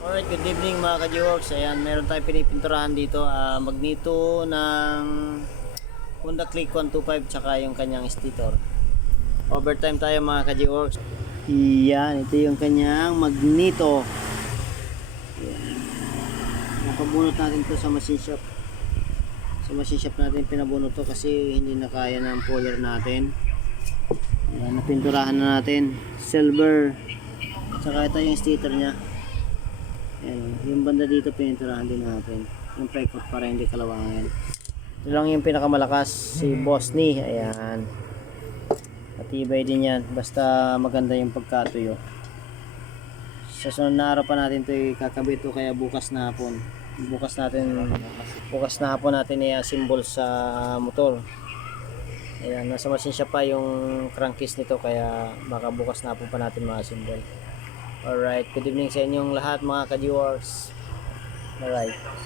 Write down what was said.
Alright, good evening mga ka-G-Works. Ayan, meron tayong pinipinturahan dito. Magneto ng Honda Click 125 tsaka yung kanyang stator. Overtime tayo mga ka-G-Works. Yan, ito yung kanyang magneto. Ayan. Napabunot natin to sa machine shop. Sa machine shop natin pinabunot to kasi hindi na kaya ng puller natin. Ayan, napinturahan na natin. Silver. Tsaka ito yung stator nya. Ayan, yung banda dito pininturahan din natin yung prekot para hindi kalawangan. Ito lang yung pinakamalakas, si Bosni. Ayan, matibay din yan basta maganda yung pagkatuyo. Sa sunod na araw pa natin ito ikakabit o kaya bukas na hapon. Bukas na hapon natin i-assemble sa motor. Ayan, nasa machine shop pa yung crankcase nito kaya baka bukas na hapon pa natin ma-assemble. Alright, good evening sa inyong lahat mga ka-G-Works. Alright.